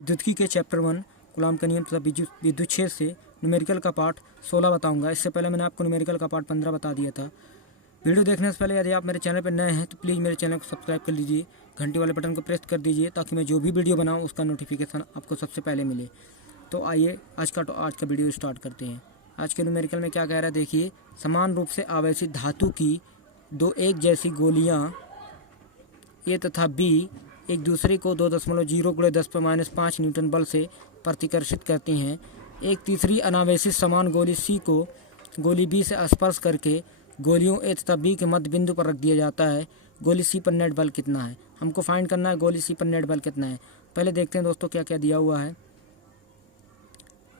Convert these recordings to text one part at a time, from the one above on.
विद्युत्की के chapter 1 coulomb का नियम तथा विद्युत क्षेत्र से न्यूमेरिकल का पार्ट 16 बताऊंगा। इससे पहले मैंने आपको न्यूमेरिकल का पार्ट 15 बता दिया था। वीडियो देखने से पहले यदि आप मेरे चैनल पर नए हैं तो प्लीज़ मेरे चैनल को सब्सक्राइब कर लीजिए, घंटी वाले बटन को प्रेस कर दीजिए ताकि मैं जो भी वीडियो बनाऊँ उसका नोटिफिकेशन आपको सबसे पहले मिले। तो आइए आज का वीडियो स्टार्ट करते हैं। आज के न्यूमेरिकल में क्या कह रहा है देखिए। समान रूप से आवेशित धातु की दो एक जैसी गोलियाँ ए तथा बी एक दूसरे को 2.0 × 10⁻⁵ न्यूटन बल से प्रतिकर्षित करती हैं। एक तीसरी अनावेशित समान गोली सी को गोली बी से स्पर्श करके गोलियों ए तथा बी के मध्य बिंदु पर रख दिया जाता है। गोली सी पर नेट बल कितना है, हमको फाइंड करना है। गोली सी पर नेट बल कितना है, पहले देखते हैं दोस्तों क्या क्या दिया हुआ है।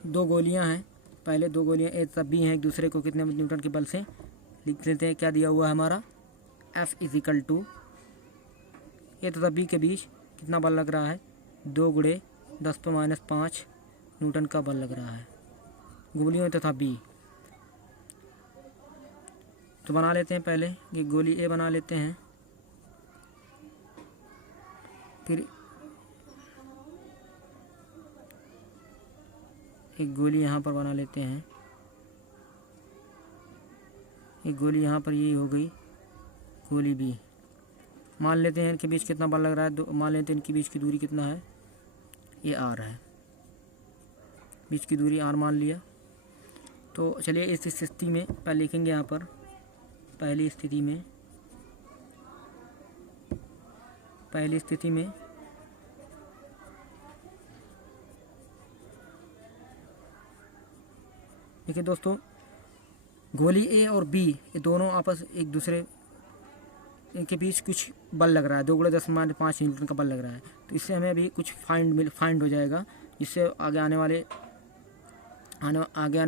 दो गोलियां हैं, पहले दो गोलियां ए तथा बी हैं, एक दूसरे को कितने न्यूटन के बल से लिख लेते हैं। क्या दिया हुआ है हमारा F = ए तथा बी के बीच कितना बल लग रहा है, 2 × 10⁻⁵ न्यूटन का बल लग रहा है गोलियों ए तथा बी। तो बना लेते हैं, पहले ये गोली ए बना लेते हैं, फिर एक गोली यहाँ पर बना लेते हैं। एक गोली यहाँ पर ये हो गई गोली बी। मान लेते हैं इनके बीच कितना बल लग रहा है, मान लेते हैं इनके बीच की दूरी कितना है, ये r है, बीच की दूरी r मान लिया। तो चलिए इस स्थिति में पहले लिखेंगे यहाँ पर, पहली स्थिति में देखिए दोस्तों, गोली ए और बी ये दोनों आपस एक दूसरे इनके बीच कुछ बल लग रहा है, 2 × 10⁻⁵ न्यूटन का बल लग रहा है। तो इससे हमें अभी कुछ फाइंड हो जाएगा, जिससे आगे आने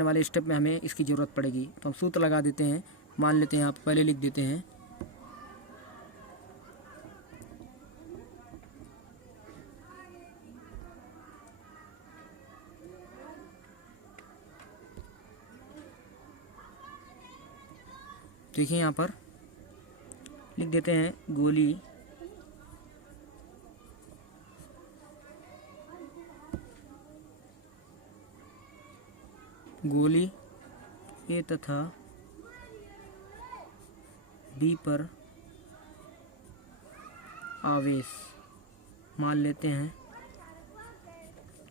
वाले स्टेप में हमें इसकी ज़रूरत पड़ेगी। तो हम सूत्र लगा देते हैं, मान लेते हैं, आप पहले लिख देते हैं। देखिए यहाँ पर लिख देते हैं गोली ए तथा बी पर आवेश मान लेते हैं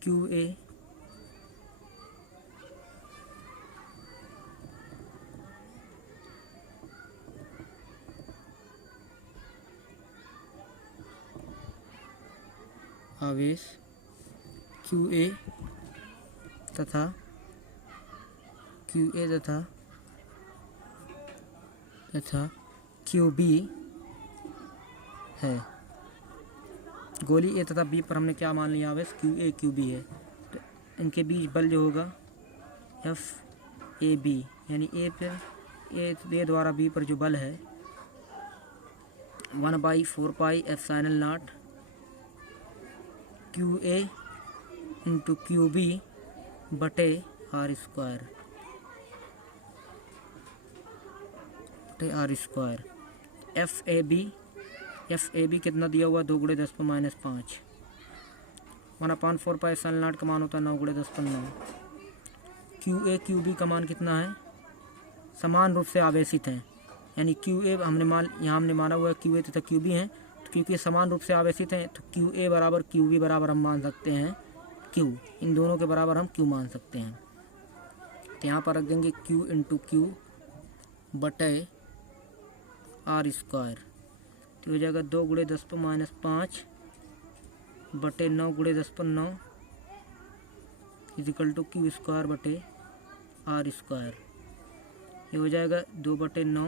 QA आवेश QA तथा QB है। गोली ए तथा बी पर हमने क्या मान लिया, आवेश QA QB है। तो इनके बीच बल जो होगा FAB, यानी ए द्वारा बी पर जो बल है 1/4πε0 QA × QB बटे r² FAB कितना दिया हुआ, 2 × 10⁻⁵। 1/4πε0 का मान होता है 9 × 10⁻⁹। QA QB का मान कितना है, समान रूप से आवेशित हैं, यानी QA हमने माना हुआ है QA तथा QB हैं। तो क्योंकि समान रूप से आवेशित हैं तो QA बराबर QB बराबर हम मान सकते हैं Q, इन दोनों के बराबर हम Q मान सकते हैं। तो यहाँ पर रख देंगे Q × Q बटे r²। तो हो जाएगा 2 × 10⁻⁵ बटे 9 × 10⁻⁹ = Q² बटे r²। ये हो जाएगा 2/9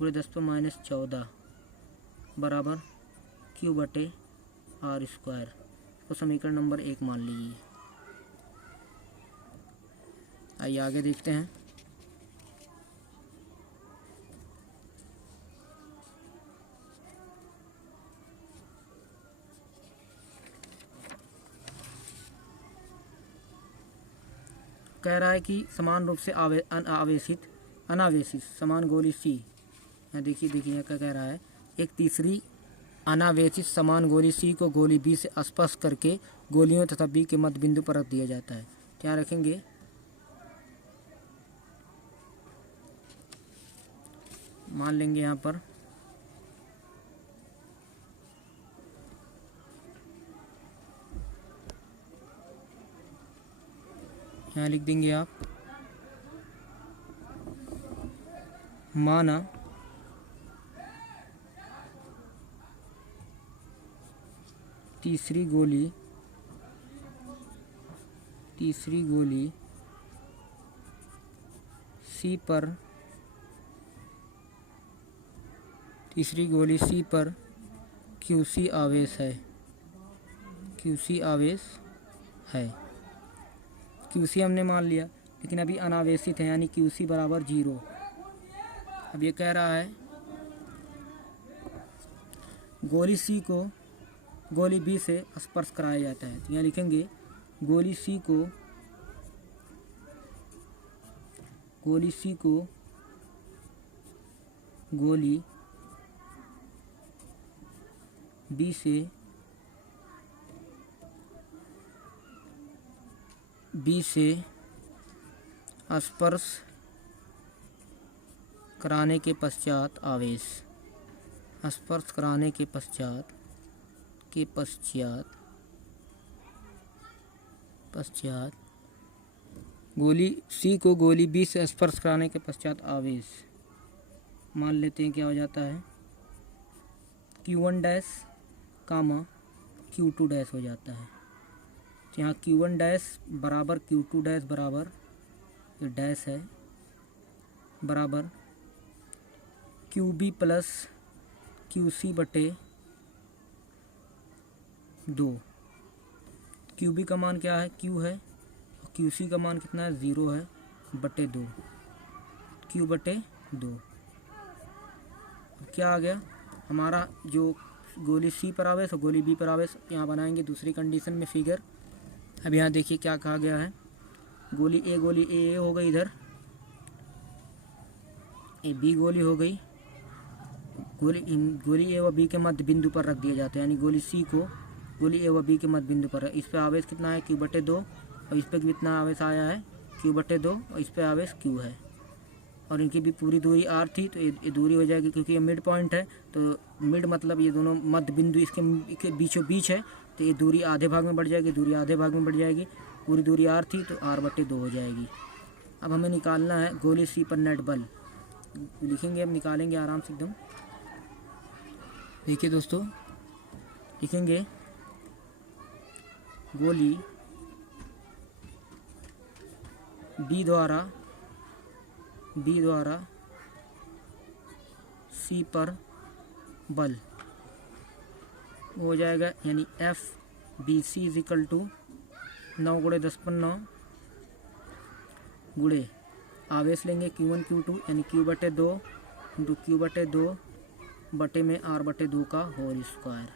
× 10⁻14 बराबर Q बटे r²। तो समीकरण नंबर 1 मान लीजिए। आइए आगे देखते हैं। कह रहा है कि समान रूप से अनावेशित समान गोली सी, देखिए क्या कह रहा है, एक तीसरी अनावेशित समान गोली सी को गोली बी से स्पर्श करके गोलियों तथा बी के मध्य बिंदु पर रख दिया जाता है। क्या रखेंगे, मान लेंगे यहाँ पर यहाँ लिख देंगे आप, माना तीसरी गोली सी पर QC आवेश है, QC हमने मान लिया, लेकिन अभी अनावेशित है यानी QC बराबर 0। अब ये कह रहा है गोली C को गोली B से स्पर्श कराया जाता है। तो यहाँ लिखेंगे गोली C को गोली B से स्पर्श कराने के पश्चात गोली C को गोली B से स्पर्श कराने के पश्चात आवेश मान लेते हैं क्या हो जाता है, Q1 डैश कामा Q2 डैश हो जाता है। तो यहाँ Q1 डैश बराबर Q2 डैश बराबर ये डैश है बराबर QB प्लस QC बटे 2। QB का मान क्या है, Q है, और QC का मान कितना है, 0 है बटे 2, Q बटे 2। क्या आ गया हमारा, जो गोली C पर आवेश और गोली B पर आवेश, यहाँ बनाएंगे दूसरी कंडीशन में फिगर। अब यहाँ देखिए क्या कहा गया है, गोली A हो गई, इधर ए B गोली हो गई, गोली A व B के मध्य बिंदु पर रख दिया जाता है, यानी गोली C को गोली A व B के मध्य बिंदु पर, इस पे आवेश कितना है, Q बटे 2, और इस पे कितना आवेश आया है, Q बटे 2, और इस पे आवेश Q है, और इनकी भी पूरी दूरी R थी, तो ये दूरी हो जाएगी, क्योंकि ये मिड पॉइंट है, तो मिड मतलब ये दोनों मध्य बिंदु इसके बीचों बीच है, तो ये दूरी आधे भाग में बढ़ जाएगी, पूरी दूरी R थी तो R बटे 2 हो जाएगी। अब हमें निकालना है गोली C पर नेट बल, लिखेंगे, अब निकालेंगे आराम से एकदम। देखिए दोस्तों, लिखेंगे गोली B द्वारा C पर बल हो जाएगा, यानी FBC इजिकल टू 9 × 10⁻9 गुणे आवेश लेंगे Q1 Q2, यानी Q बटे 2 इंटू Q बटे 2 बटे में R बटे 2 का होल स्क्वायर।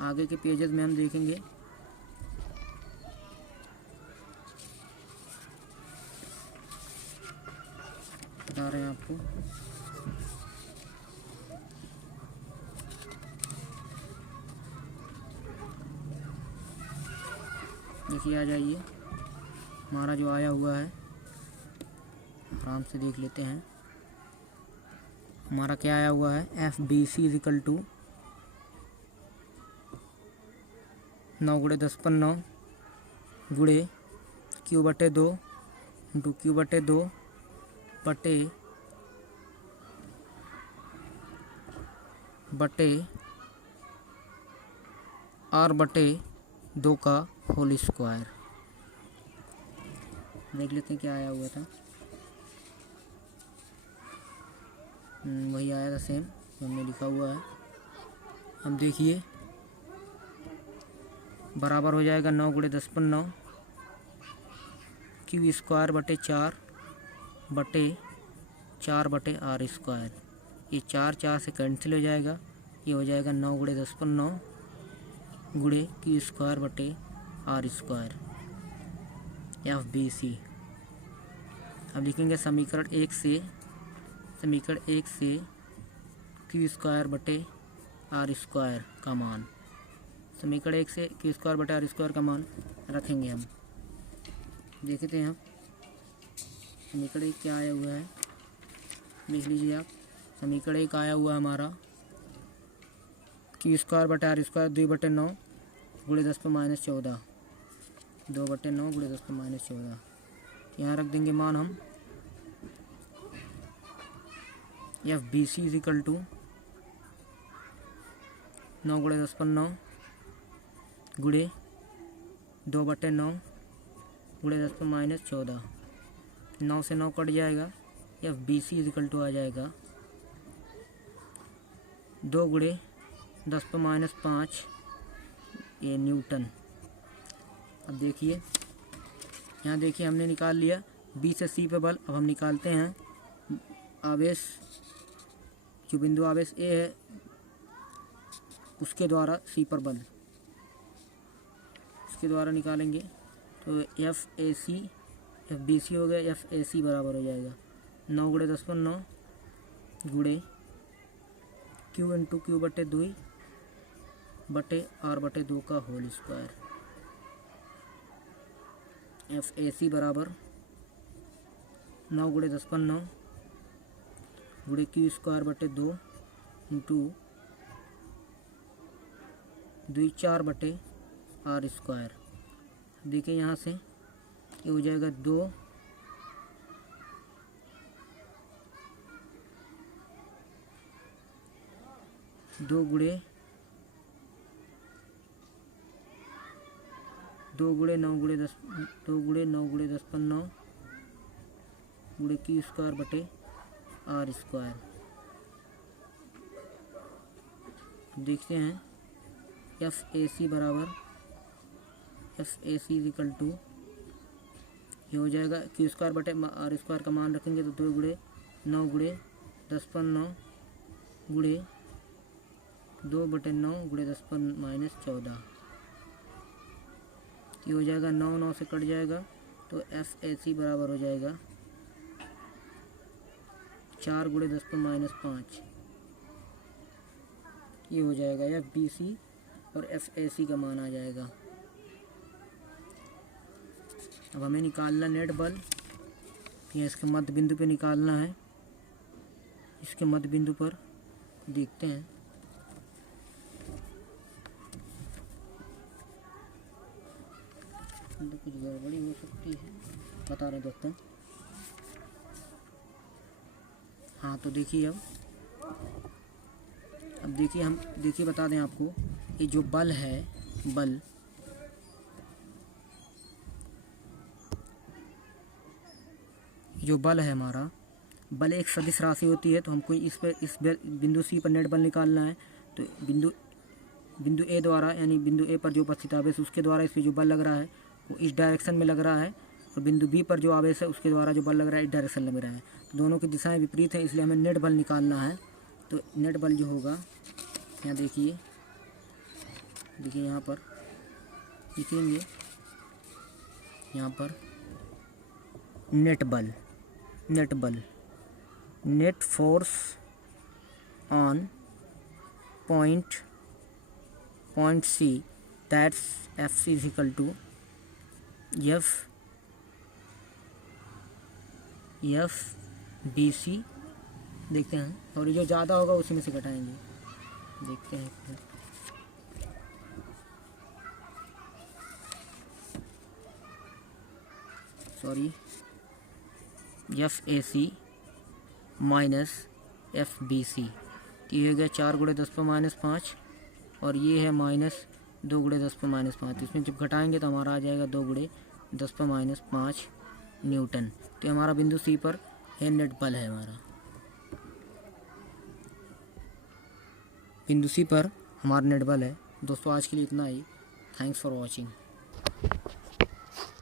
आगे के पेजेस में हम देखेंगे, बता रहे हैं आपको। देखिए आ जाइए, हमारा जो आया हुआ है आराम से देख लेते हैं। हमारा क्या आया हुआ है, FBC इजिकल टू 9 × 10⁻9 गुणे Q बटे 2 इंटू Q बटे 2 बटे R बटे 2 का होल स्क्वायर। देख लेते हैं क्या आया हुआ था, वही आया था सेम जो हमने लिखा हुआ है। अब देखिए बराबर हो जाएगा 9 × 10⁻9 Q स्क्वायर बटे 4 बटे R स्क्वायर। ये 4 से कैंसिल हो जाएगा, ये हो जाएगा 9 × 10⁻9 गुणे Q स्क्वायर बटे R स्क्वायर FBC। अब लिखेंगे समीकरण 1 से Q स्क्वायर बटे R स्क्वायर का मान, समीकरण 1 से क्यू स्क्वायर बटे आर स्क्वायर का मान रखेंगे हम। देखते हैं आप समीकरण 1 क्या आया हुआ है, देख लीजिए आप। समीकरण 1 आया हुआ है हमारा क्यू स्क्वायर बटे आर स्क्वायर 2/9 गुणे 10⁻14, 2/9 गुणे 10⁻14। यहाँ रख देंगे मान हम F B C is equal to 9 गुणे 10⁻9 गुणे 2/9 गुणे 10⁻14। 9 से 9 कट जाएगा, F B C is equal to आ जाएगा 2 गुणे 10⁻5 ये न्यूटन। अब देखिए यहाँ देखिए हमने निकाल लिया बी से सी पे बल। अब हम निकालते हैं आवेश, जो बिंदु आवेश ए है उसके द्वारा सी पर बल, उसके द्वारा निकालेंगे। तो F A C, F B C हो गया, एफ ए सी बराबर हो जाएगा 9 गुणे 10⁻9 गुणे क्यू इंटू क्यू बटे 2 बटे आर बटे 2 का whole square. F A C बराबर 9 गुणे 10⁻9 गुणे क्यू स्क्वायर बटे 2 इंटू 2 4 बटे आर स्क्वायर। देखिए यहाँ से ये हो जाएगा 2 गुणे 9 गुणे 10⁻9 गुणे क्यू स्क्वायर बटे आर स्क्वायर। देखते हैं एफ ए सी बराबर F A C is equal to ये हो जाएगा क्यू स्क्वायर बटे आर स्क्वायर का मान रखेंगे तो 2 गुणे 9 गुणे 10⁻9 गुणे 2/9 गुणे 10⁻14। ये हो जाएगा 9 9 से कट जाएगा तो एफ ए सी बराबर हो जाएगा 4 गुणे 10⁻5। ये हो जाएगा एफ बी सी और एफ ए सी का मान आ जाएगा। अब हमें निकालना नेट बल, ये इसके मध्य बिंदु पे निकालना है। इसके मध्य बिंदु पर देखते हैं तो कुछ गड़बड़ी हो सकती है, बता रहे दोस्तों। हाँ तो देखिए अब देखिए हम बता दें आपको, ये जो बल है, बल जो बल है हमारा, बल एक सदिश राशि होती है। तो हमको इस बिंदु सी पर नेट बल निकालना है। तो बिंदु ए द्वारा, यानी बिंदु ए पर जो उपस्थित आवेश उसके द्वारा इस पर जो बल लग रहा है वो इस डायरेक्शन में लग रहा है, और बिंदु बी पर जो आवेश है उसके द्वारा जो बल लग रहा है इस डायरेक्शन में लग रहा है। तो दोनों की दिशाएं विपरीत हैं, इसलिए हमें नेट बल निकालना है। तो नेट बल जो होगा, यहाँ देखिए यहाँ पर लिखेंगे, यहाँ पर नेट बल net force on point C, that's F C is equal to F B C. देखते हैं, और जो ज़्यादा होगा उसी में से घटाएंगे। देखते हैं F A C minus F B C. ये हो गया 4 गुणे 10⁻5 और ये है -2 गुणे 10⁻5। इसमें जब घटाएंगे तो हमारा आ जाएगा 2 गुणे 10⁻5 न्यूटन। तो हमारा बिंदु सी पर है नेट बल है हमारा, बिंदु सी पर हमारा नेट बल है। दोस्तों आज के लिए इतना ही। Thanks for watching.